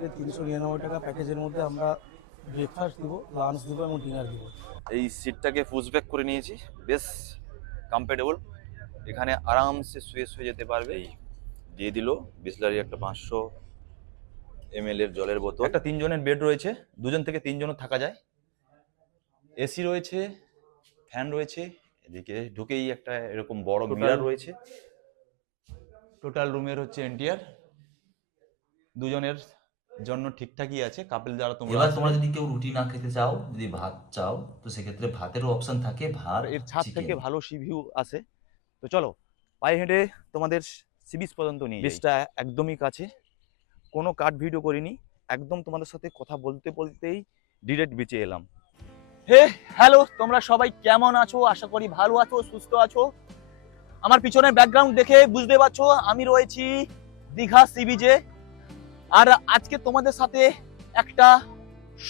মধ্যে 399 টাকা প্যাকেজের মধ্যে আমরা ব্রেকফাস্ট দিব, লাঞ্চ দিব এবং ডিনার দিব। এই সিটটাকে পুশব্যাক করে নিয়েছি, বেশ কমফোর্টেবল, এখানে আরামসে শুয়ে যেতে পারবে। এই দিয়ে দিল বিসলারি একটা 500 ml এর জলের বোতল। একটা 3 জনের বেড রয়েছে, 2 জন থেকে 3 জনও থাকা যায়। এসি রয়েছে, ফ্যান রয়েছে, এদিকে ঢুকেই একটা এরকম বড় মিরর রয়েছে। টোটাল রুমের হচ্ছে এন্টিয়ার 2 জনের জন্য ঠিকঠাকই আছে। কাপল যারা তোমরা এবার আসবে, তোমরা যদি কেউ রুটি না খেতে চাও, যদি ভাত চাও, তো সেক্ষেত্রে ভাতেরও অপশন থাকে, ভাত, আর এর ছাদ চিকেন। থেকে ভালো সি ভিউ আসে। তো চলো পায়ে হেঁটে তোমাদের সি বিচ পর্যন্ত নিয়ে যাই। বিচটা একদমই কাছে, কোনো কাট ভিডিও করিনি, একদম তোমাদের সাথে কথা বলতে বলতেই ডিরেক্ট বিচে এলাম। হে হ্যালো, তোমরা সবাই কেমন আছো? আশা করি ভালো আছো, সুস্থ আছো। আমার পিছনের ব্যাকগ্রাউন্ড দেখে বুঝতে পারছো আমি রয়েছি দীঘা সি বিচে। আর আজকে তোমাদের সাথে একটা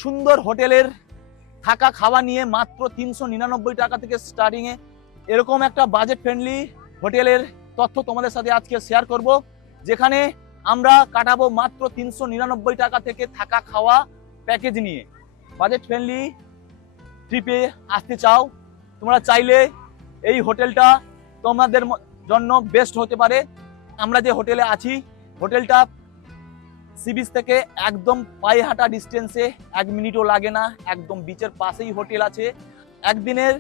সুন্দর হোটেলের থাকা খাওয়া নিয়ে মাত্র 399 টাকা থেকে স্টার্টিং এ এরকম একটা বাজেট ফ্রেন্ডলি হোটেলের তথ্য তোমাদের সাথে আজকে শেয়ার করব, যেখানে আমরা কাটাবো মাত্র 399 টাকা থেকে থাকা খাওয়া প্যাকেজ নিয়ে। বাজেট ফ্রেন্ডলি ট্রিপে আসতে চাও তোমরা, চাইলে এই হোটেলটা তোমাদের জন্য বেস্ট হতে পারে। আমরা যে হোটেলে আছি, হোটেলটা সি বিচ থেকে একদম পায়ে হাঁটা ডিস্টেন্সে, 1 মিনিটও লাগে না, একদম বিচের পাশেই হোটেল আছে। একদিনের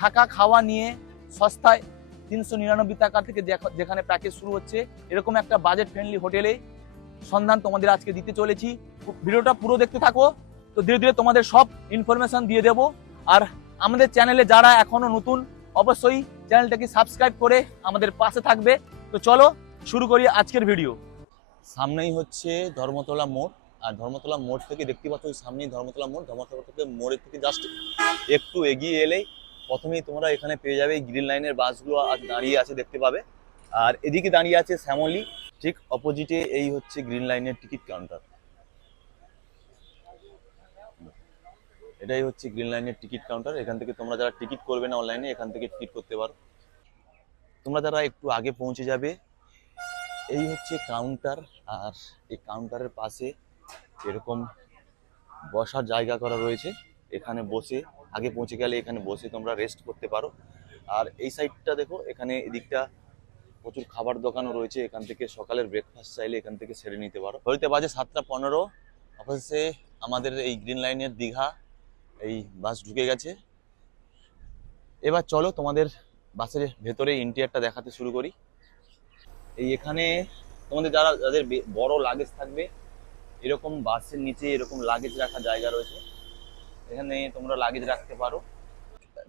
থাকা খাওয়া নিয়ে সস্তায় 399 টাকা থেকে যেখানে প্যাকেজ শুরু হচ্ছে, এরকম একটা বাজেট ফ্রেন্ডলি হোটেলে সন্ধান তোমাদের আজকে দিতে চলেছি। ভিডিওটা পুরো দেখতে থাকো, তো ধীরে ধীরে তোমাদের সব ইনফরমেশন দিয়ে দেবো। আর আমাদের চ্যানেলে যারা এখনো নতুন, অবশ্যই চ্যানেলটাকে সাবস্ক্রাইব করে আমাদের পাশে থাকবে। তো চলো শুরু করি আজকের ভিডিও। সামনেই হচ্ছে ধর্মতলা মোড়, আর ধর্মতলা মোড় থেকে দেখতে পাচ্ছ ওই সামনেই ধর্মতলা মোড়। ধর্মতলা থেকে মোড়ের থেকে জাস্ট একটু এগিয়ে এলেই প্রথমেই তোমরা এখানে পেয়ে যাবে এই গ্রিন লাইনের বাসগুলো দাঁড়িয়ে আছে দেখতে পাবে। আর এদিকে দাঁড়িয়ে আছে শ্যামলী, ঠিক অপোজিটে এই হচ্ছে গ্রিন লাইনের টিকিট কাউন্টার। এটাই হচ্ছে গ্রিন লাইনের টিকিট কাউন্টার। এখান থেকে তোমরা যারা টিকিট করবে না অনলাইনে, এখান থেকে টিকিট করতে পারো। তোমরা যারা একটু আগে পৌঁছে যাবে, এই হচ্ছে কাউন্টার। আর এই কাউন্টারের পাশে এরকম বসার জায়গা করা রয়েছে, এখানে বসে আগে পৌঁছে গেলে এখানে বসে তোমরা রেস্ট করতে পারো। আর এই সাইডটা দেখো, এখানে এদিকটা প্রচুর খাবার দোকানও রয়েছে, এখান থেকে সকালের ব্রেকফাস্ট চাইলে এখান থেকে সেরে নিতে পারো। ঘড়িতে বাজে 7টা 15, অবশ্যই আমাদের এই গ্রিন লাইনের দীঘা এই বাস ঢুকে গেছে। এবার চলো তোমাদের বাসের ভেতরে ইন্টেরিয়রটা দেখাতে শুরু করি। এই এখানে তোমাদের যাদের বড় লাগেজ থাকবে, এরকম বাসের নিচে এরকম লাগেজ রাখার জায়গা রয়েছে, এখানে তোমরা লাগেজ রাখতে পারো।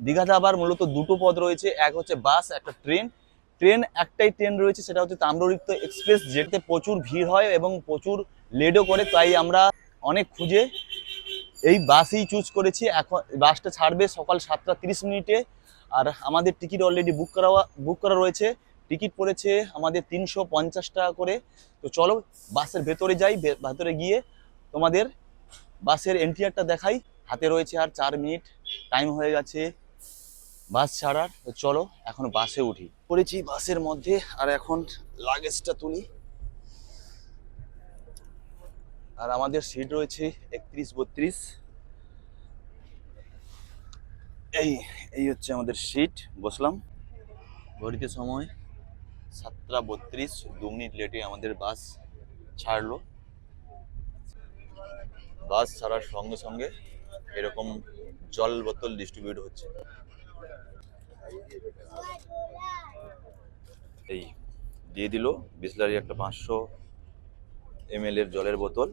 দীঘাতে আবার মূলত দুটো পথ রয়েছে, এক হচ্ছে বাস, একটা ট্রেন। একটাই ট্রেন রয়েছে, সেটা হচ্ছে তাম্রলিপ্ত এক্সপ্রেস, যেটাতে প্রচুর ভিড় হয় এবং প্রচুর লেটও করে। তাই আমরা অনেক খুঁজে এই বাসই চুজ করেছি। এখন বাসটা ছাড়বে সকাল 7টা 30 আর আমাদের টিকিট অলরেডি বুক করা রয়েছে। টিকিট পড়েছে আমাদের 350 টাকা করে। তো চলো বাসের ভেতরে যাই, ভেতরে গিয়ে তোমাদের বাসের এন্ট্রিয়ারটা দেখাই। হাতে রয়েছে আর 4 মিনিট টাইম হয়ে গেছে বাস ছাড়ার। তো চলো এখন বাসে উঠি। পড়েছি বাসের মধ্যে, আর এখন লাগেজটা তুলি। আর আমাদের সিট রয়েছে 31-32। এই হচ্ছে আমাদের সিট, বসলাম। ঘড়িতে সময় 7টা 32, 2 মিনিট লেটে আমাদের বাস ছাড়লো। বাস ছাড়ার সঙ্গে সঙ্গে এরকম জল বোতল ডিস্ট্রিবিউট হচ্ছে। এই দিয়ে দিল বিসলারি একটা 500 ml এর জলের বোতল।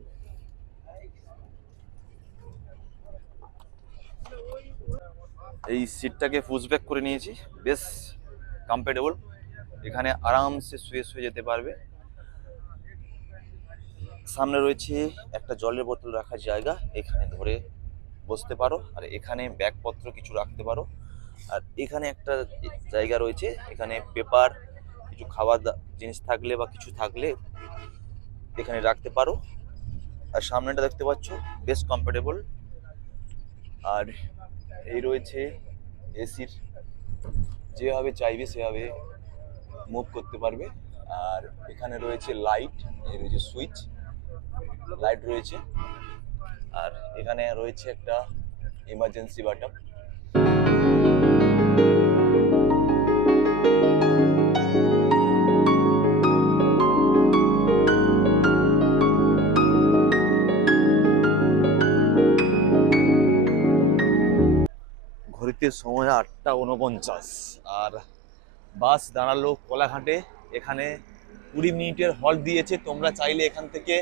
এই সিটটাকে পুশব্যাক করে নিয়েছি, বেশ কমফোর্টেবল, এখানে আরামসে শুয়ে যেতে পারবে। সামনে রয়েছে একটা জলের বোতল রাখার জায়গা, এখানে ধরে বসতে পারো, আর এখানে ব্যাগপত্র কিছু রাখতে পারো। আর এখানে একটা জায়গা রয়েছে, এখানে পেপার, কিছু খাওয়ার জিনিস থাকলে বা কিছু থাকলে এখানে রাখতে পারো। আর সামনেটা দেখতে পাচ্ছ, বেশ কমফোর্টেবল। আর এই রয়েছে এসির, যেভাবে চাইবে সেভাবে মুভ করতে পারবে। আর এখানে রয়েছে লাইট, এই রয়েছে সুইচ, লাইট রয়েছে, আর এখানে রয়েছে একটা ইমার্জেন্সি বাটন। ঘড়িতে সময় 8টা 49, আর বাস দাঁড়ালো কোলাঘাটে। এখানে 20 মিনিটের হল্ট দিয়েছে। তোমরা চাইলে এখান থেকে,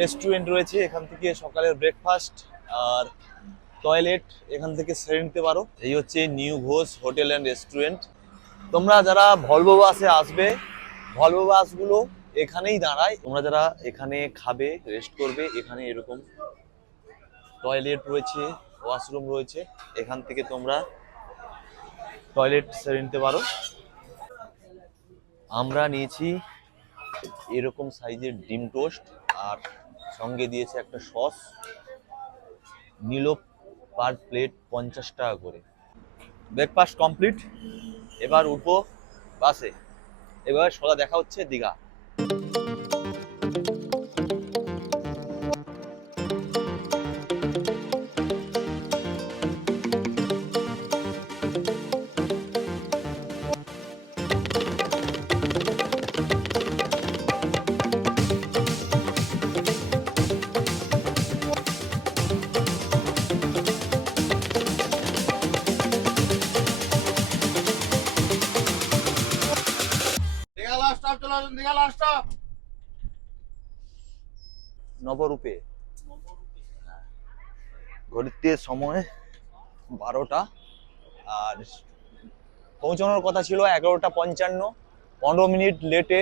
রেস্টুরেন্ট রয়েছে, এখান থেকে সকালের ব্রেকফাস্ট আর টয়লেট এখান থেকে সেরে নিতে পারো। এই হচ্ছে new Ghosh hotel and restaurant. তোমরা যারা ভলভো বাসে আসবে, ভলভো বাসগুলো এখানেই দাঁড়ায়। তোমরা যারা এখানে খাবে, রেস্ট করবে, এখানে এরকম টয়লেট রয়েছে, ওয়াশরুম রয়েছে, এখান থেকে তোমরা টয়লেট সেরে নিতে পারো। আমরা নিয়েছি এরকম সাইজের ডিম টোস্ট, আর সঙ্গে দিয়েছে একটা সস। নিল পার প্লেট 50 টাকা করে। ব্রেকফাস্ট কমপ্লিট, এবার উঠবো বাসে। এবার সোজা দেখা হচ্ছে দীঘা। নবরূপে ঘড়িতে সময় 12টা, আর পৌঁছানোর কথা ছিল 11টা 55। 15 মিনিট লেটে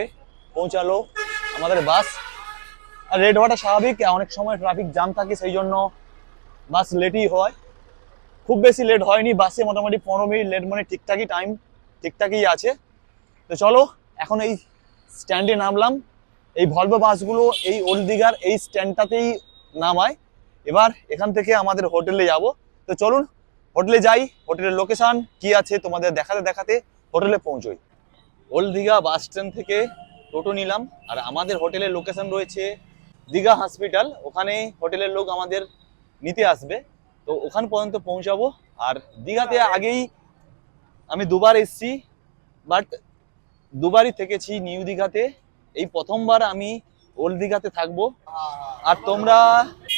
পৌঁছালো আমাদের বাস। আর লেট হওয়াটা স্বাভাবিক, অনেক সময় ট্রাফিক জ্যাম থাকে, সেই জন্য বাস লেটই হয়। খুব বেশি লেট হয়নি বাসে, মোটামুটি 15 মিনিট লেট, মানে ঠিকঠাকই টাইম, ঠিকঠাকই আছে। তো চলো এখন এই স্ট্যান্ডে নামলাম। এই ভলভো বাসগুলো এই ওল্ড দীঘার এই স্ট্যান্ডটাতেই নামায়। এবার এখান থেকে আমাদের হোটেলে যাব। তো চলুন হোটেলে যাই। হোটেলের লোকেশন কি আছে তোমাদের দেখাতে দেখাতে হোটেলে পৌঁছোই। ওল্ড দীঘা বাস স্ট্যান্ড থেকে টোটো নিলাম, আর আমাদের হোটেলের লোকেশন রয়েছে দীঘা হসপিটাল। ওখানে হোটেলের লোক আমাদের নিতে আসবে, তো ওখান পর্যন্ত পৌঁছাবো। আর দীঘাতে আগেই আমি দুবার এসেছি, বাট দুবারই থেকেছি নিউ দীঘাতে। এই প্রথমবার আমি ওল্ড দীঘাতে থাকবো। আর তোমরা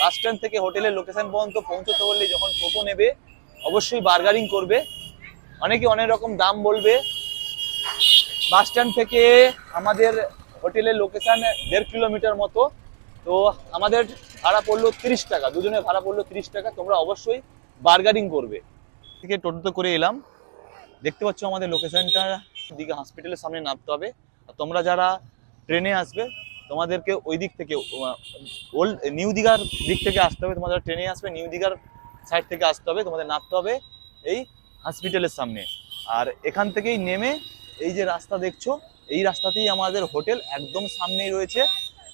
বাস স্ট্যান্ড থেকে হোটেলের লোকেশন পর্যন্ত পৌঁছতে বললে যখন টোটো নেবে, অবশ্যই বার্গারিং করবে। অনেকে অনেক রকম দাম বলবে। বাস স্ট্যান্ড থেকে আমাদের হোটেলের লোকেশন 1.5 কিলোমিটার মতো। তো আমাদের ভাড়া পড়লো 30 টাকা, দুজনে ভাড়া পড়লো 30 টাকা। তোমরা অবশ্যই বার্গারিং করবে। থেকে টোটোতে করে এলাম, দেখতে পাচ্ছ আমাদের লোকেশনটা দীঘা হসপিটালের সামনে নামতে হবে। আর তোমরা যারা ট্রেনে আসবে, তোমাদেরকে ওই দিক থেকে ওল্ড নিউ দীঘার দিক থেকে আসতে হবে। তোমাদের ট্রেনে আসবে, নিউ দীঘার সাইড থেকে আসতে হবে, তোমাদের নামতে হবে এই হসপিটালের সামনে। আর এখান থেকেই নেমে এই যে রাস্তা দেখছো, এই রাস্তাতেই আমাদের হোটেল একদম সামনেই রয়েছে।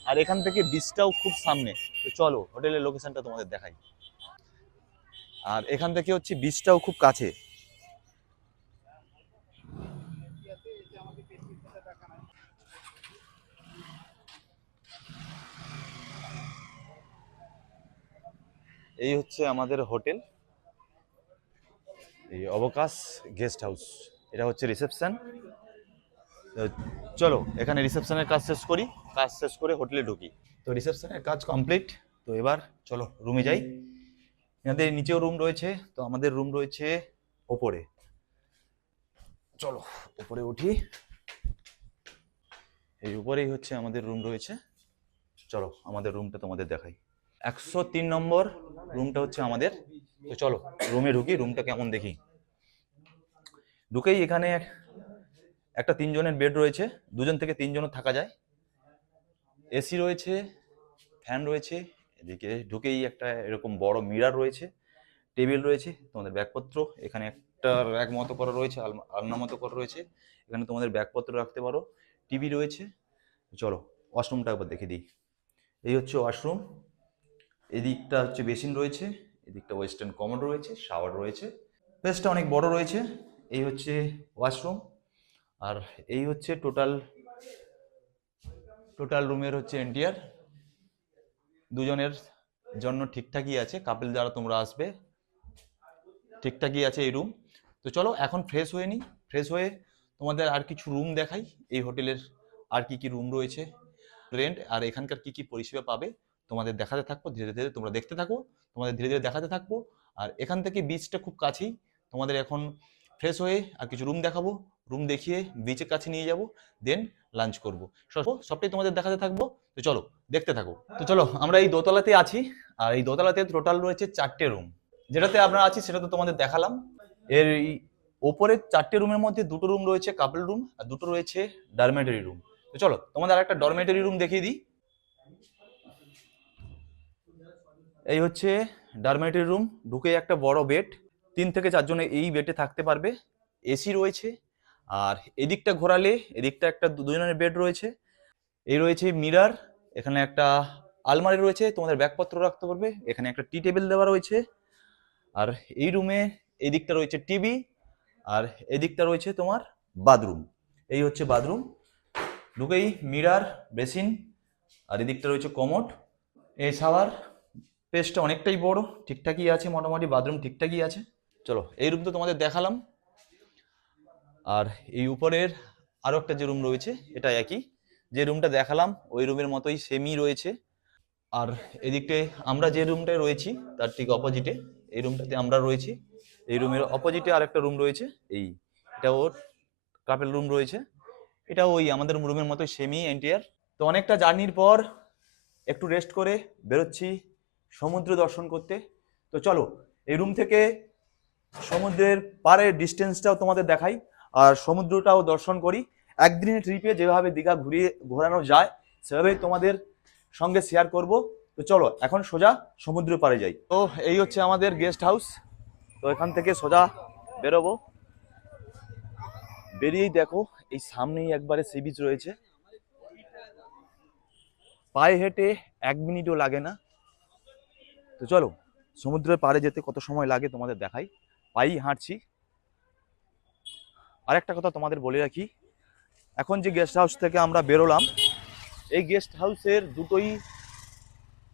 আর এখান থেকে বিচটাও খুব সামনে। তো চলো হোটেলের লোকেশনটা তোমাদের দেখাই। আর এখান থেকে হচ্ছে বিচটাও খুব কাছে। এই হচ্ছে আমাদের হোটেল, এই অবকাশ গেস্ট হাউস। এটা হচ্ছে রিসেপশন। চলো এখানে রিসেপশনের কাজ শেষ করি, কাজ শেষ করে হোটেলে ঢুকি। তো রিসেপশনের কাজ কমপ্লিট। তো এবার চলো রুমে যাই। এখানে নিচেও রুম রয়েছে, তো আমাদের রুম রয়েছে ওপরে। চলো ওপরে উঠি। এই উপরেই হচ্ছে আমাদের রুম রয়েছে। চলো আমাদের রুমটা তোমাদের দেখাই। 103 নম্বর রুমটা হচ্ছে আমাদের। তো চলো রুমে ঢুকি, রুমটা কেমন দেখি। ঢুকেই এখানে একটা 3 জনের বেড রয়েছে, 2জন থেকে 3 জনও থাকা যায়। এসি রয়েছে, ফ্যান রয়েছে। এদিকে ঢুকেই একটা এরকম বড় মিরর রয়েছে, টেবিল রয়েছে, তোমাদের ব্যাগপত্র এখানে একটা র্যাক মতো করা রয়েছে, আলনা মতো করা রয়েছে, এখানে তোমাদের ব্যাগপত্র রাখতে পারো। টিভি রয়েছে। চলো ওয়াশরুমটা একবার দেখে দিই। এই হচ্ছে ওয়াশরুম। এদিকটা হচ্ছে বেসিন রয়েছে, এদিকটা ওয়েস্টার্ন কমোড রয়েছে, শাওয়ার রয়েছে, প্লেসটা অনেক বড় রয়েছে। এই হচ্ছে ওয়াশরুম। আর এই হচ্ছে টোটাল রুমের হচ্ছে এন্টিয়ার। দুজনের জন্য ঠিকঠাকই আছে, কাপল যারা তোমরা আসবে ঠিকঠাকই আছে এই রুম। তো চলো এখন ফ্রেশ হয়ে নিই, ফ্রেশ হয়ে তোমাদের আর কিছু রুম দেখাই, এই হোটেলের আর কি কি রুম রয়েছে, রেন্ট আর এখানকার কি কি পরিষেবা পাবে তোমাদের দেখাতে থাকবো। ধীরে ধীরে তোমরা দেখতে থাকো, তোমাদের ধীরে ধীরে দেখাতে থাকবো। আর এখান থেকে বিচটা খুব কাছেই, তোমাদের এখন ফ্রেশ হয়ে আর কিছু রুম দেখাবো, রুম দেখিয়ে বিচের কাছে নিয়ে যাব, দেন লাঞ্চ করবো, সবটাই তোমাদের দেখাতে থাকবো। তো চলো দেখতে থাকো। তো চলো আমরা এই দোতলাতে আছি, আর এই দোতলাতে টোটাল রয়েছে 4টে রুম। যেটাতে আমরা আছি সেটা তো তোমাদের দেখালাম। এর এই ওপরের 4টে রুমের মধ্যে 2টো রুম রয়েছে কাপল রুম, আর 2টো রয়েছে ডরমেটরি রুম। তো চলো তোমাদের আর একটা ডরমেটরি রুম দেখিয়ে দিই। এই হচ্ছে ডরমেটরি রুম, ঢুকে একটা বড় বেড, 3 থেকে 4 জনে এই বেডে থাকতে পারবে, এসি রয়েছে। আর এদিকটা ঘোরালে এদিকটা একটা দুজনের বেড রয়েছে, এই রয়েছে মিরর, এখানে একটা আলমারি রয়েছে তোমাদের ব্যাগপত্র রাখতে পারবে, এখানে একটা টি টেবিল দেওয়া রয়েছে। আর এই রুমে এই দিকটা রয়েছে টিভি, আর এদিকটা রয়েছে তোমার বাথরুম। এই হচ্ছে বাথরুম, ঢুকেই মিরর, বেসিন, আর এদিকটা রয়েছে কমোড, এই শাওয়ার, স্পেসটা অনেকটাই বড়, ঠিকঠাকই আছে, মোটামুটি বাথরুম ঠিকঠাকই আছে। চলো এই রুম তো তোমাদের দেখালাম। আর এই উপরের আরো একটা যে রুম রয়েছে এটা একই, যে রুমটা দেখালাম ওই রুমের মতোই সেমই রয়েছে। আর এদিকে আমরা যে রুমটায় রয়েছি তার ঠিক অপোজিটে, এই রুমটাতে আমরা রয়েছি, এই রুমের অপোজিটে আরেকটা রুম রয়েছে, এটা ওর কাপল রুম রয়েছে, এটা ওই আমাদের রুমের মতো সেমি এন্টিয়ার। তো অনেকটা জার্নির পর একটু রেস্ট করে বেরোচ্ছি সমুদ্র দর্শন করতে। তো চলো এই রুম থেকে সমুদ্রের পাড়ের ডিস্টেন্সটাও তোমাদের দেখাই, আর সমুদ্রটাও দর্শন করি। একদিনের ট্রিপে যেভাবে দীঘা ঘোরানো যায় সেভাবেই তোমাদের সঙ্গে শেয়ার করব। তো চলো এখন সোজা সমুদ্র পাড়ে যাই। তো এই হচ্ছে আমাদের গেস্ট হাউস, তো এখান থেকে সোজা বেরোবো, বেরিয়েই দেখো এই সামনেই একবারে সি বিচ রয়েছে, পায়ে হেঁটে 1 মিনিটও লাগে না। তো চলো সমুদ্রের পাড়ে যেতে কত সময় লাগে তোমাদের দেখাই, পায়েই হাঁটছি। আরেকটা কথা তোমাদের বলে রাখি, এখন যে গেস্ট হাউস থেকে আমরা বেরোলাম, এই গেস্ট হাউসের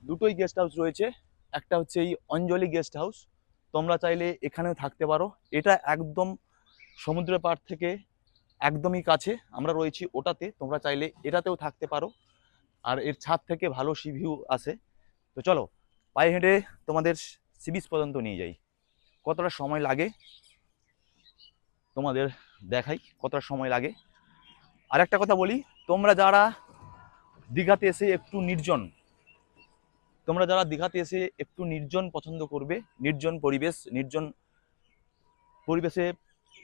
দুটোই গেস্ট হাউস রয়েছে। একটা হচ্ছে এই অঞ্জলি গেস্ট হাউস, তোমরা চাইলে এখানেও থাকতে পারো, এটা একদম সমুদ্রের পাড় থেকে একদমই কাছে, আমরা রয়েছি ওটাতে, তোমরা চাইলে এটাতেও থাকতে পারো, আর এর ছাদ থেকে ভালো সি ভিউ আসে। তো চলো পায়ে হেঁটে তোমাদের সি বিচ পর্যন্ত নিয়ে যাই, কতটা সময় লাগে তোমাদের দেখাই, কতটা সময় লাগে। আর একটা কথা বলি, তোমরা যারা দীঘাতে এসে একটু নির্জন, পছন্দ করবে, নির্জন পরিবেশে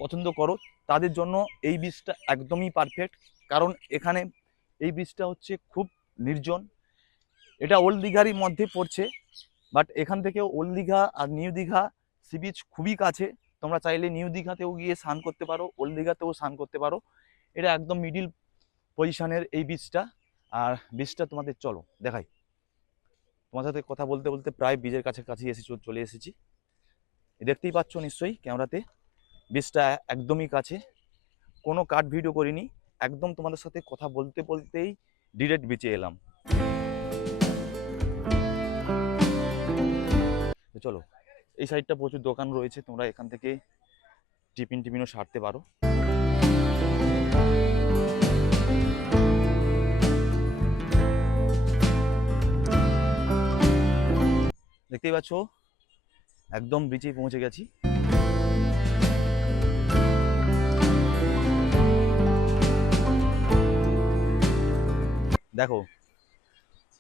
পছন্দ করো, তাদের জন্য এই বীজটা একদমই পারফেক্ট। কারণ এখানে এই বীজটা হচ্ছে খুব নির্জন, এটা ওল্ড দীঘারই মধ্যে পড়ছে, বাট এখান থেকে ওল্ড দীঘা আর নিউ দীঘা সি বিচ খুবই কাছে। তোমরা চাইলে নিউ দীঘাতেও গিয়ে স্নান করতে পারো, ওল্ড দীঘাতেও স্নান করতে পারো, এটা একদম মিডিল পজিশনের এই বীজটা। আর বীজটা তোমাদের চলো দেখাই, তোমার সাথে কথা বলতে বলতে প্রায় বীজের কাছে চলে এসেছি, দেখতেই পাচ্ছ নিশ্চয়ই ক্যামেরাতে, বীজটা একদমই কাছে, কোনো কাট ভিডিও করিনি, একদম তোমাদের সাথে কথা বলতে বলতেই ডিরেক্ট বিচে এলাম। চলো এই সাইডটা প্রচুর দোকান রয়েছে, তোমরা এখান থেকে টিফিনও সারতে পারো। দেখতেই পাচ্ছ একদম বিচে পৌঁছে গেছি। দেখো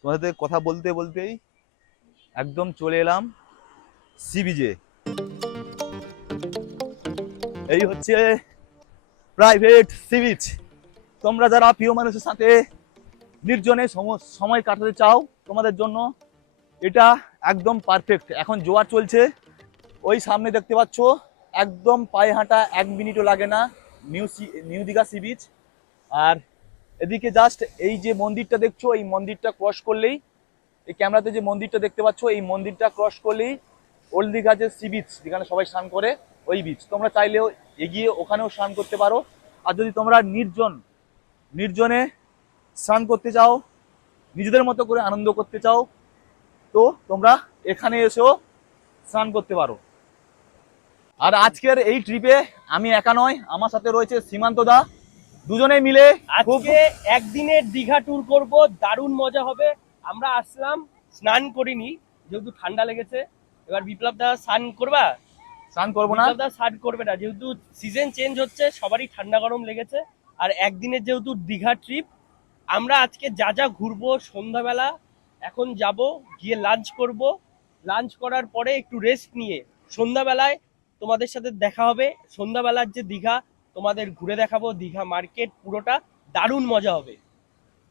তোমাদের কথা বলতে বলতেই একদম চলে এলাম সি বিচে। এই হচ্ছে প্রাইভেট সি বিচ, তোমরা যারা প্রিয় মানুষের সাথে নির্জনে সময় কাটাতে চাও তোমাদের জন্য এটা একদম পারফেক্ট। এখন জোয়ার চলছে, ওই সামনে দেখতে পাচ্ছ, একদম পায়ে হাঁটা 1 মিনিটও লাগে না নিউ দীঘা সি বিচ। আর এদিকে জাস্ট এই যে মন্দিরটা দেখছো, এই মন্দিরটা ক্রস করলেই, এই ক্যামেরাতে যে মন্দিরটা দেখতে পাচ্ছ, এই মন্দিরটা ক্রস করলেই ওল্ড দীঘা যে সি বিচ যেখানে সবাই স্নান করে ওই বিচ, তোমরা চাইলেও এগিয়ে ওখানেও স্নান করতে পারো। আর যদি তোমরা নির্জনে স্নান করতে চাও, নিজেদের মতো করে আনন্দ করতে চাও, তো তোমরা এখানে এসেও স্নান করতে পারো। আর আজকের এই ট্রিপে আমি একা নয়, আমার সাথে রয়েছে সীমান্ত দা, দুজনে মিলে আজকে একদিনের দীঘা ট্যুর করব, দারুণ মজা হবে। আমরা আসলাম, স্নান করিনি যেহেতু ঠান্ডা লেগেছে। এবার বিপ্লব দা স্নান করবা? স্নান করবো না, বিপ্লব দা স্নান করবে না, যেহেতু সিজন চেঞ্জ হচ্ছে, সবারই ঠান্ডা গরম লেগেছে। আর একদিনের যেহেতু দীঘা ট্রিপ, আমরা আজকে যা যা ঘুরবো সন্ধ্যাবেলা এখন যাব, গিয়ে লাঞ্চ করব। লাঞ্চ করার পরে একটু রেস্ট নিয়ে সন্ধ্যাবেলায় তোমাদের সাথে দেখা হবে। সন্ধ্যাবেলার যে দীঘা তোমাদের ঘুরে দেখাবো, দীঘা মার্কেট পুরোটা দারুণ মজা হবে,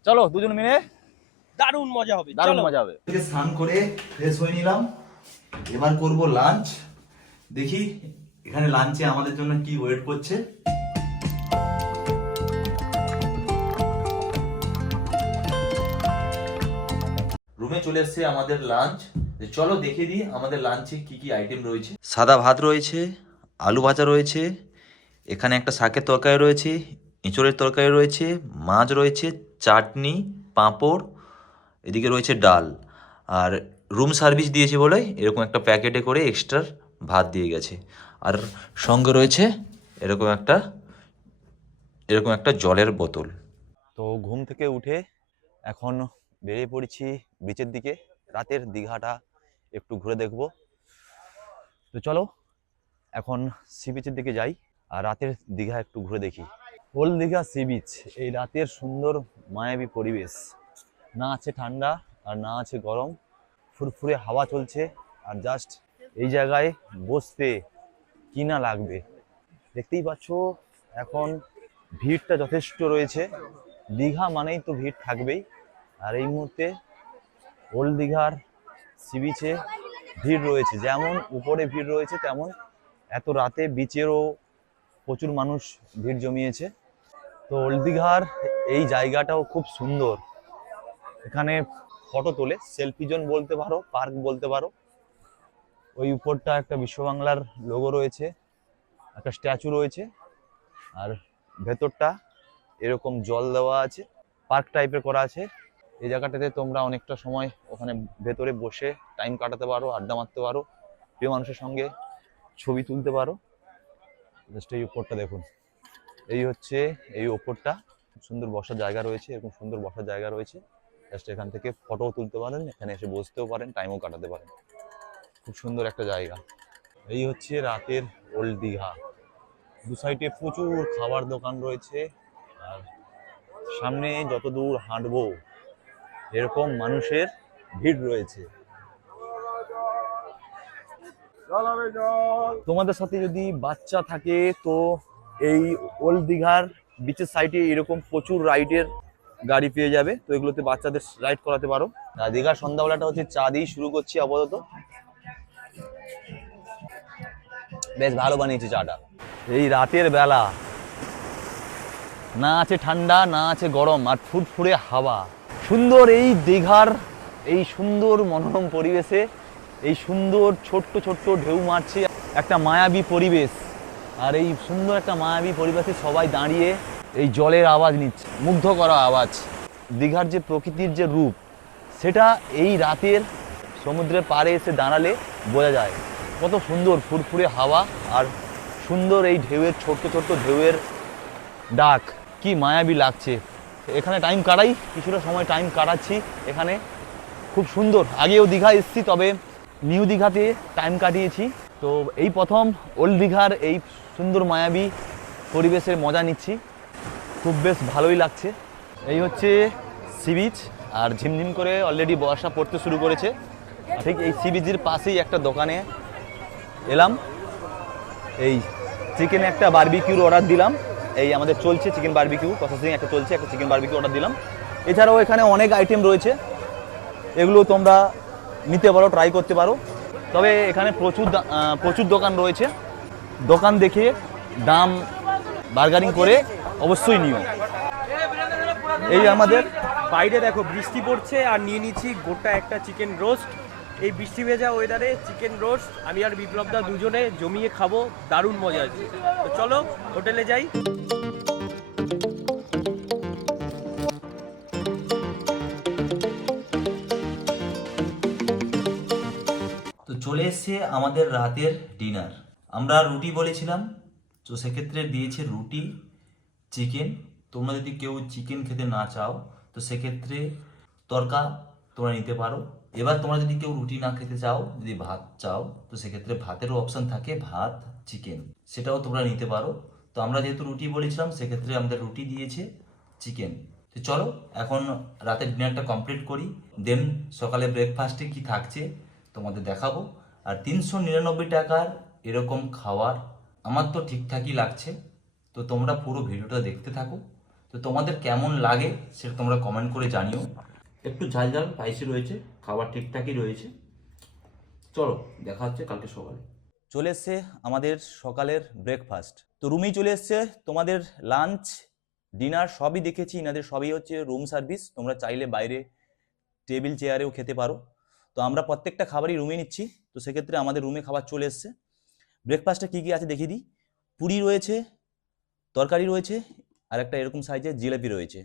চলো দুজন মিলে দারুণ মজা হবে। দারুণ চলো। মজা হবে। স্নান করে ফ্রেশ হয়ে নিলাম, এবার করব লাঞ্চ। দেখি এখানে লাঞ্চে আমাদের জন্য কি ওয়েট করছে। রুমে চলে এসেছে আমাদের লাঞ্চ। চলো দেখে দিই আমাদের লাঞ্চে কি কি আইটেম রয়েছে। সাদা ভাত রয়েছে, আলু ভাজা রয়েছে, এখানে একটা শাকের তরকারি রয়েছে, এঁচড়ের তরকারি রয়েছে, মাছ রয়েছে, চাটনি, পাঁপড়, এদিকে রয়েছে ডাল। আর রুম সার্ভিস দিয়েছে বলে এরকম একটা প্যাকেটে করে এক্সট্রা ভাত দিয়ে গেছে। আর সঙ্গে রয়েছে এরকম একটা জলের বোতল। তো ঘুম থেকে উঠে এখন বেরিয়ে পড়েছি বিচের দিকে, রাতের দীঘাটা একটু ঘুরে দেখব। তো চলো এখন সি বিচের দিকে যাই আর রাতের দীঘা একটু ঘুরে দেখি। ওল্ড দীঘা সি বিচ, এই রাতের সুন্দর মায়াবী পরিবেশ, না আছে ঠান্ডা আর না আছে গরম, ফুরফুরে হাওয়া চলছে। আর জাস্ট এই জায়গায় বসতে কি না লাগবে, দেখতেই পাচ্ছ এখন ভিড়টা যথেষ্ট রয়েছে। দীঘা মানেই তো ভিড় থাকবেই। আর এই মুহূর্তে ওল্ড দীঘার সি বিচে ভিড় রয়েছে, যেমন উপরে ভিড় রয়েছে তেমন এত রাতে বিচেরও প্রচুর মানুষ ভিড় জমিয়েছে। তো ওল্ড দীঘার এই জায়গাটাও খুব সুন্দর, এখানে ফটো তোলে, সেলফি জোন বলতে পারো, পার্ক বলতে পারো। ওই উপরটা একটা বিশ্ব বাংলার লোগো রয়েছে, একটা স্ট্যাচু রয়েছে, আর ভেতরটা এরকম জল দেওয়া আছে, পার্ক টাইপের করা আছে। এই জায়গাটাতে তোমরা অনেকটা সময় ওখানে ভেতরে বসে টাইম কাটাতে পারো, আড্ডা মারতে পারো, প্রিয় মানুষের সঙ্গে ছবি তুলতে পারো। জাস্ট এই উপরটা দেখুন, এই হচ্ছে এই ওপরটা, খুব সুন্দর বসার জায়গা রয়েছে, এরকম সুন্দর বসার জায়গা রয়েছে। জাস্ট এখান থেকে ফটোও তুলতে পারেন, এখানে এসে বসতেও পারেন, টাইমও কাটাতে পারেন, খুব সুন্দর একটা জায়গা। এই হচ্ছে রাতের ওল্ড দীঘা। দু সাইডে প্রচুর খাবার দোকান রয়েছে, আর সামনে যত দূর হাঁটবো এরকম মানুষের ভিড় রয়েছে। তোমাদের সাথে যদি বাচ্চা থাকে তো এই ওল্ড দীঘার বিচের সাইডে এরকম প্রচুর রাইডের গাড়ি পেয়ে যাবে, তো এগুলোতে বাচ্চাদের রাইড করাতে পারো। আর দীঘার সন্ধ্যাবেলাটা হচ্ছে চা দিয়ে শুরু করছি আপাতত, বেশ ভালো বানিয়েছে চাটা। এই রাতের বেলা না আছে ঠান্ডা না আছে গরম, আর ফুরফুরে হাওয়া, সুন্দর এই দীঘার এই সুন্দর মনোরম পরিবেশে এই সুন্দর ছোট্ট ছোট্ট ঢেউ মারছে, একটা মায়াবী পরিবেশ। আর এই সুন্দর একটা মায়াবী পরিবেশে সবাই দাঁড়িয়ে এই জলের আওয়াজ নিচ্ছে, মুগ্ধ করা আওয়াজ। দীঘার যে প্রকৃতির যে রূপ, সেটা এই রাতের সমুদ্রের পাড়ে এসে দাঁড়ালে বোঝা যায়। কত সুন্দর ফুরফুরে হাওয়া আর সুন্দর এই ঢেউয়ের ছোট্ট ছোট্ট ঢেউয়ের ডাক, কি মায়াবী লাগছে। এখানে টাইম কাটাই, কিছুটা সময় টাইম কাটাচ্ছি এখানে, খুব সুন্দর। আগেও দীঘা এসেছি, তবে নিউ দীঘাতে টাইম কাটিয়েছি। তো এই প্রথম ওল্ড দীঘার এই সুন্দর মায়াবী পরিবেশের মজা নিচ্ছি, খুব বেশ ভালোই লাগছে। এই হচ্ছে সি বিচ, আর ঝিমঝিম করে অলরেডি বর্ষা পড়তে শুরু করেছে। ঠিক এই সি বিচের পাশেই একটা দোকানে এলাম, এই চিকেন একটা বারবিকিউর অর্ডার দিলাম। এই আমাদের চলছে চিকেন বারবিকিউ প্রসেসিং, একটা চলছে, একটা চিকেন বারবিকিউ অর্ডার দিলাম। এছাড়াও এখানে অনেক আইটেম রয়েছে, এগুলো তোমরা নিতে পারো, ট্রাই করতে পারো। তবে এখানে প্রচুর দোকান রয়েছে, দোকান দেখে দাম বার্গারিং করে অবশ্যই নিও। এই আমাদের বাইরে দেখো বৃষ্টি পড়ছে, আর নিয়ে নিচ্ছি গোটা একটা চিকেন রোস্ট। এই বৃষ্টি ভেজা ওয়েদারে চিকেন রোস্ট আমি আর বিপ্লব দা দুজনে জমিয়ে খাবো, দারুণ মজা আছে। তো চলো হোটেলে যাই। চলে এসছে আমাদের রাতের ডিনার। আমরা রুটি বলেছিলাম, তো সেক্ষেত্রে দিয়েছে রুটি, চিকেন। তোমরা যদি কেউ চিকেন খেতে না চাও তো সেক্ষেত্রে তড়কা তোমরা নিতে পারো। এবার তোমরা যদি কেউ রুটি না খেতে চাও, যদি ভাত চাও, তো সেক্ষেত্রে ভাতেরও অপশন থাকে, ভাত চিকেন, সেটাও তোমরা নিতে পারো। তো আমরা যেহেতু রুটি বলেছিলাম সেক্ষেত্রে আমাদের রুটি দিয়েছে, চিকেন। তো চলো এখন রাতের ডিনারটা কমপ্লিট করি, দেন সকালে ব্রেকফাস্টে কি থাকছে তোমাদের দেখাবো। আর 399 টাকার এরকম খাবার আমার তো ঠিকঠাকই লাগছে। তো তোমরা পুরো ভিডিওটা দেখতে থাকো। তো তোমাদের কেমন লাগে সেটা তোমরা কমেন্ট করে জানিও। একটু ঝাল ঝাল স্পাইসি রয়েছে, খাবার ঠিকঠাকই রয়েছে। চলো দেখা হচ্ছে কালকে সকালে। চলে এসছে আমাদের সকালের ব্রেকফাস্ট। তো রুমেই চলে এসছে তোমাদের লাঞ্চ ডিনার সবই দেখেছি, ইনাদের সবই হচ্ছে রুম সার্ভিস। তোমরা চাইলে বাইরে টেবিল চেয়ারেও খেতে পারো। তো আমরা প্রত্যেকটা খাবারই রুমে নিচ্ছি। তো সেক্ষেত্রে আমাদের রুমে খাবার চলে এসছে। ব্রেকফাস্টে কী কী আছে দেখিয়ে দিই। পুরি রয়েছে, তরকারি রয়েছে, আর একটা এরকম সাইজের জিলাপি রয়েছে।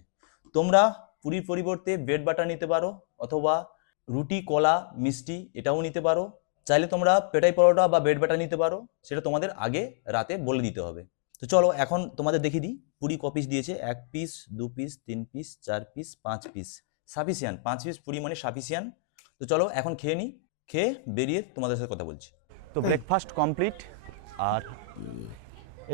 তোমরা পুরির পরিবর্তে ব্রেড বাটার নিতে পারো, অথবা রুটি, কলা, মিষ্টি এটাও নিতে পারো। চাইলে তোমরা পেটাই পরোটা বা ব্রেড বাটার নিতে পারো, সেটা তোমাদের আগে রাতে বলে দিতে হবে। তো চলো এখন তোমাদের দেখিয়ে দিই পুরি ক পিস দিয়েছে। 1 piece, 2 piece, 3 piece, 4 piece, 5 piece, sufficient. 5 piece puri মানে সাফিসিয়ান। তো চলো এখন খেয়ে নিই, খেয়ে বেরিয়ে তোমাদের সাথে কথা বলছি। তো ব্রেকফাস্ট কমপ্লিট। আর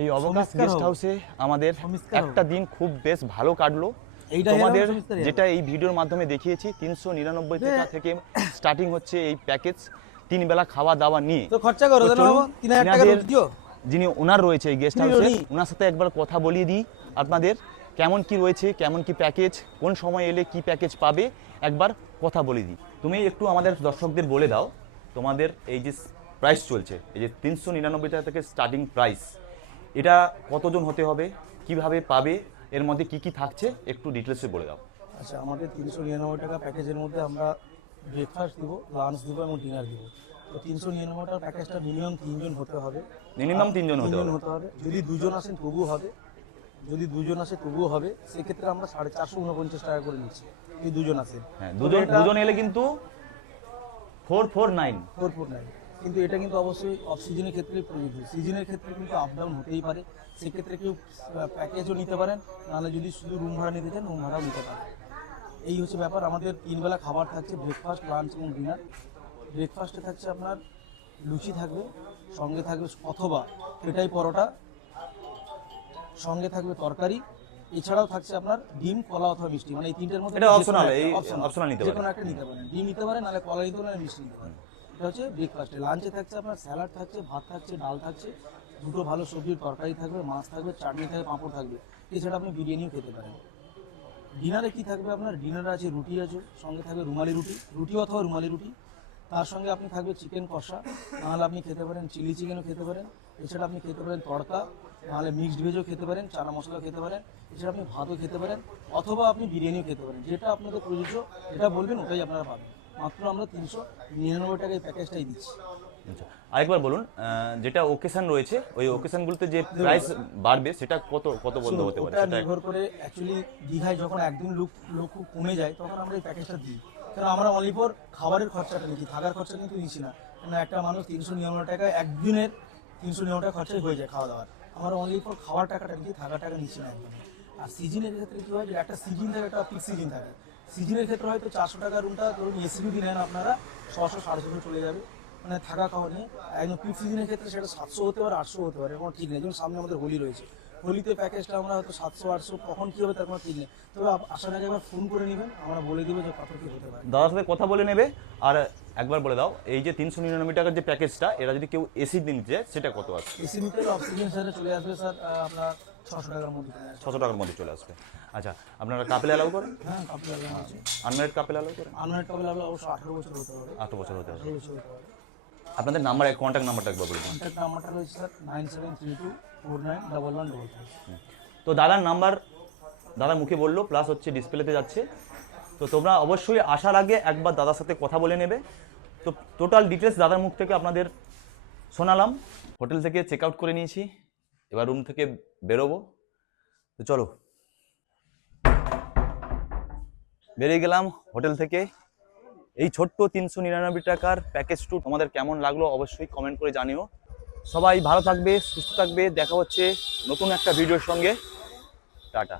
এই অবকাশ সমিস্কার গেস্ট হোক। হাউসে আমাদের সমিস্কার হোক। একটা দিন খুব বেশ ভালো কাটলো। এইটা তোমাদের এরকম সমিস্কার যেটা এই ভিডিওর মাধ্যমে দেখিয়েছি 399 টাকা থেকে স্টার্টিং হচ্ছে এই প্যাকেজ, 3 বেলা খাওয়া দাওয়া নিয়ে। তো খরচা করো, তো তাহলে চলুন, বাবা 3000 টাকা ইনাদের দিও। যিনি ওনার রয়েছে এই গেস্ট তিনি হাউসে, উনি। ওনার সাথে একবার কথা বলিয়ে দিই আপনাদের কেমন কি রয়েছে, কেমন কি প্যাকেজ, কোন সময় এলে কি প্যাকেজ পাবে, একবার কথা বলে দিই। তুমি একটু আমাদের দর্শকদের বলে দাও তোমাদের এই যে প্রাইস চলছে, এই যে 399 টাকা থেকে স্টার্টিং প্রাইস, এটা কতজন হতে হবে, কিভাবে পাবে, এর মধ্যে কি কি থাকছে একটু ডিটেলসে বলে দাও। আচ্ছা, আমাদের 399 টাকা প্যাকেজের মধ্যে আমরা ব্রেকফাস্ট দিব, লাঞ্চ দিব এবং ডিনার দিব। তো 399 টাকার প্যাকেজটা মিনিমাম 3 জন হতে হবে। মিনিমাম 3 জন হতে 3 জন হবে। হতে হবে। যদি 2 জন আসেন তবুও হবে, যদি 2 জন আসে তবুও হবে। সেক্ষেত্রে আমরা 449 টাকা করে নিচ্ছি যদি 2 জন আসেন। হ্যাঁ, দুজন এলে কিন্তু 449। 449। কিন্তু এটা কিন্তু অবশ্যই অফ সিজনের ক্ষেত্রে প্রযোজ্য। সিজনের ক্ষেত্রে কিন্তু আপ ডাউন হতেই পারে। সেক্ষেত্রে কেউ প্যাকেজও নিতে পারেন, নাহলে যদি শুধু রুম ভাড়া নিতে চান রুম ভাড়াও নিতে পারেন। এই হচ্ছে ব্যাপার। আমাদের 3 বেলা খাবার থাকছে, ব্রেকফাস্ট, লাঞ্চ এবং ডিনার। ব্রেকফাস্টে থাকছে আপনার লুচি থাকবে, সঙ্গে থাকবে অথবা পেটাই পরোটা, সঙ্গে থাকবে তরকারি, এছাড়াও থাকছে আপনার ডিম, কলা অথবা মিষ্টি। মানে এই তিনটের মধ্যে এটা যে কোনো অপশনাল, একটা, এই optional। অপশনাল নিতে যে পারেন। কোনো একটা নিতে পারেন, ডিম নিতে পারেন, নাহলে কলা নিতে পারেন, মিষ্টি নিতে পারেন। এটা হচ্ছে ব্রেকফাস্টে। লাঞ্চে থাকছে আপনার স্যালাড থাকছে, ভাত থাকছে, ডাল থাকছে, দুটো ভালো সবজির তরকারি থাকবে, মাছ থাকবে, চাটনি থাকবে, পাঁপড় থাকবে। এছাড়া আপনি বিরিয়ানিও খেতে পারেন। ডিনারে কি থাকবে আপনার? ডিনারে আছে রুটি আছে, সঙ্গে থাকবে রুমালি রুটি, রুটি অথবা রুমালি রুটি। তার সঙ্গে আপনি থাকবে চিকেন কষা, নাহলে আপনি খেতে পারেন চিলি চিকেনও খেতে পারেন। এছাড়া আপনি খেতে পারেন তড়কা, নাহলে মিক্সড ভেজও খেতে পারেন, চানা মশলা খেতে পারেন। এছাড়া আপনি ভাতও খেতে পারেন, অথবা আপনি বিরিয়ানিও খেতে পারেন। যেটা আপনাদের প্রযোজ্য, যেটা বলবেন ওটাই আপনারা পাবেন। মাত্র আমরা 399 টাকায় প্যাকেজটাই দিচ্ছি। আচ্ছা, আরেকবার বলুন, যেটা ওকেশন রয়েছে ওই ওকেশনগুলোতে যে প্রাইস বাড়বে সেটা কত কত বলতে শুনুন, হতে পারে ওটা সেটা নির্ভর করে। অ্যাকচুয়ালি দীঘায় যখন একদিন লোক খুব কমে যায় তখন আমরা এই প্যাকেজটা দিই। কারণ আমরা অনলি ফর খাবারের খরচাটা নিচ্ছি, থাকার খরচা কিন্তু নিচ্ছি না। কারণ একটা মানুষ 399 টাকায় একদিনের 399 টাকা খরচাই হয়ে যায় খাওয়া দাওয়ার। আমরা অনলি ফর খাওয়ার টাকাটা নিচ্ছি, থাকার টাকা নিচ্ছি না একদম। আর সিজনের ক্ষেত্রে কী হয়, যে একটা সিজন থাকে, একটা পিক সিজন থাকে। সিজনের ক্ষেত্রে হয়তো 400 টাকার রুমটা ধরুন এসি যদি নেন আপনারা 600 650 চলে যাবে, মানে থাকা খাওয়া নিয়ে। একদম পিক সিজনের ক্ষেত্রে সেটা 700 হতে পারে, 800 হতে পারে, কোনো ঠিক নেই। যেমন সামনে আমাদের হোলি রয়েছে, হোলিতে প্যাকেজটা আমরা হয়তো 700 800, কখন কী হবে তার কোনো ঠিক নেই। তবে আসার আগে একবার ফোন করে নেবেন, আমরা বলে দেবো যে কত কী হতে পারে। দাদার সাথে কথা বলে নেবে। আর একবার বলে দাও এই যে 399 টাকার যে প্যাকেজটা, এরা যদি কেউ এসি নিতে চায় সেটা কত আছে? এসি নিতে অক্সিজেন স্যারে চলে আসবে স্যার আপনার 600 টাকার মধ্যে চলে আসবে। 600 টাকার মধ্যে চলে আসবে। আচ্ছা, আপনারা কাপেল অ্যালাউ করেন? হ্যাঁ, কাপড় আছে। আনম্যারিড কাপেল অ্যালাউ করেন? আনলাইন কাপড় লাগলে অবশ্যই 18 বছর হতে হবে। 8 বছর হতে হবে। 18 বছর হতে হবে। আপনাদের নাম্বার, কন্ট্যাক্ট নাম্বারটা একবার বলে দিন। কন্ট্যাক্ট নাম্বারটা রয়েছে স্যার 9732491111। তো দাদার নাম্বার দাদা মুখে বললো, প্লাস হচ্ছে ডিসপ্লেতে যাচ্ছে। তো তোমরা অবশ্যই আসার আগে একবার দাদার সাথে কথা বলে নেবে। তো টোটাল ডিটেলস দাদার মুখ থেকে আপনাদের শোনালাম। হোটেল থেকে চেক আউট করে নিয়েছি, এবার রুম থেকে বেরোবো। তো চলো বেরিয়ে গেলাম হোটেল থেকে। এই ছোট্ট 399 টাকার প্যাকেজ ট্যুর তোমাদের কেমন লাগলো অবশ্যই কমেন্ট করে জানিও। সবাই ভালো থাকবে, সুস্থ থাকবে, দেখা হচ্ছে নতুন একটা ভিডিওর সঙ্গে। টাটা।